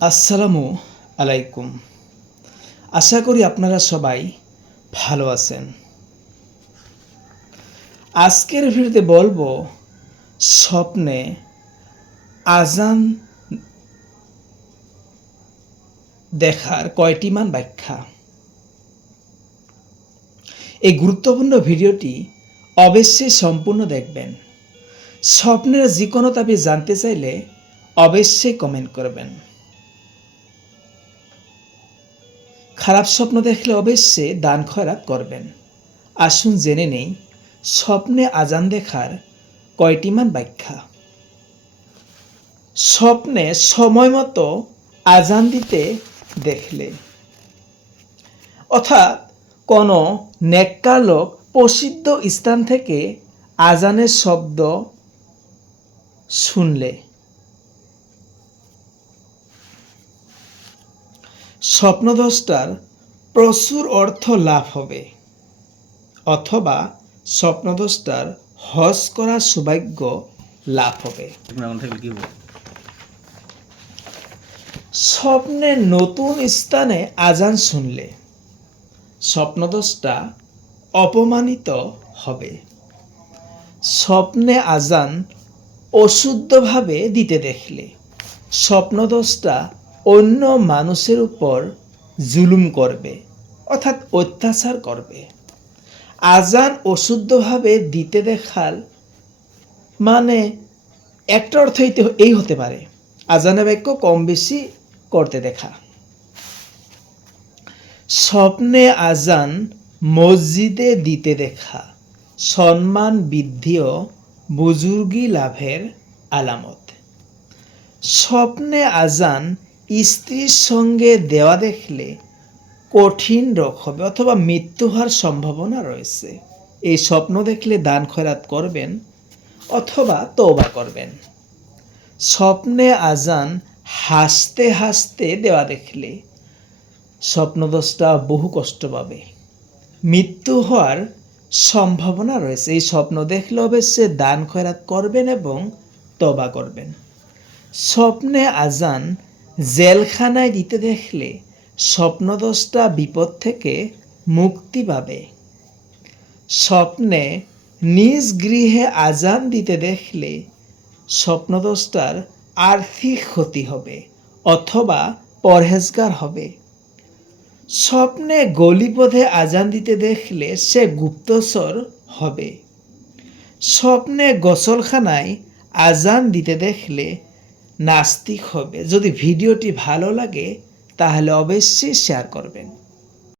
আসসালামু আলাইকুম। আশা করি আপনারা সবাই ভালো আছেন। আজকের ভিডিওতে বলবো স্বপ্নে আজান দেখার কয়টি মান ব্যাখ্যা। এই গুরুত্বপূর্ণ ভিডিওটি অবশ্যই সম্পূর্ণ দেখবেন। স্বপ্নের যে কোনো তাবিজ জানতে চাইলে অবশ্যই কমেন্ট করবেন। খারাপ স্বপ্ন দেখলে অবশ্যই দান খয়রাত করবেন। আসুন জেনে নেই স্বপ্নে আজান দেখার কয়টি মান ব্যাখ্যা। স্বপ্নে সময় মতো আজান দিতে দেখলে, অর্থাৎ কোনো নেককার লোক প্রসিদ্ধ স্থান থেকে আজানের শব্দ শুনলে, স্বপ্নদ্রষ্টার প্রচুর অর্থ লাভ হবে, অথবা স্বপ্নদ্রষ্টার হজ করার সৌভাগ্য লাভ হবে। স্বপ্নে নতুন স্থানে আজান শুনলে স্বপ্নদ্রষ্টা অপমানিত হবে। স্বপ্নে আজান অশুদ্ধভাবে দিতে দেখলে স্বপ্নদ্রষ্টা অন্য মানুষের উপর জুলুম করবে, অর্থাৎ অত্যাচার করবে। আজান অশুদ্ধভাবে দিতে দেখার মানে একটা অর্থ এই হতে পারে আজানের বাক্য কম বেশি করতে দেখা। স্বপ্নে আজান মসজিদে দিতে দেখা সম্মান বৃদ্ধি ও বুজুর্গি লাভের আলামত। স্বপ্নে আজান স্ত্রীর সঙ্গে দেওয়া দেখলে কঠিন রোগ হবে অথবা মৃত্যু হওয়ার সম্ভাবনা রয়েছে। এই স্বপ্ন দেখলে দান খয়রাত করবেন অথবা তওবা করবেন। স্বপ্নে আজান হাসতে হাসতে দেওয়া দেখলে স্বপ্নদ্রষ্টা বহু কষ্ট পাবে, মৃত্যু হওয়ার সম্ভাবনা রয়েছে। এই স্বপ্ন দেখলে অবশ্যই দান খয়রাত করবেন এবং তওবা করবেন। স্বপ্নে আজান জেলখানায় দিতে দেখলে স্বপ্নদ্রষ্টা বিপদ থেকে মুক্তি পাবে। স্বপ্নে নিজ গৃহে আজান দিতে দেখলে স্বপ্নদ্রষ্টার আর্থিক ক্ষতি হবে অথবা পরহেজগার হবে। স্বপ্নে গলিপথে আজান দিতে দেখলে সে গুপ্তচর হবে। স্বপ্নে গোসলখানায় আজান দিতে দেখলে নাস্তিক হবে। যদি ভিডিওটি ভালো লাগে তাহলে অবশ্যই শেয়ার করবেন।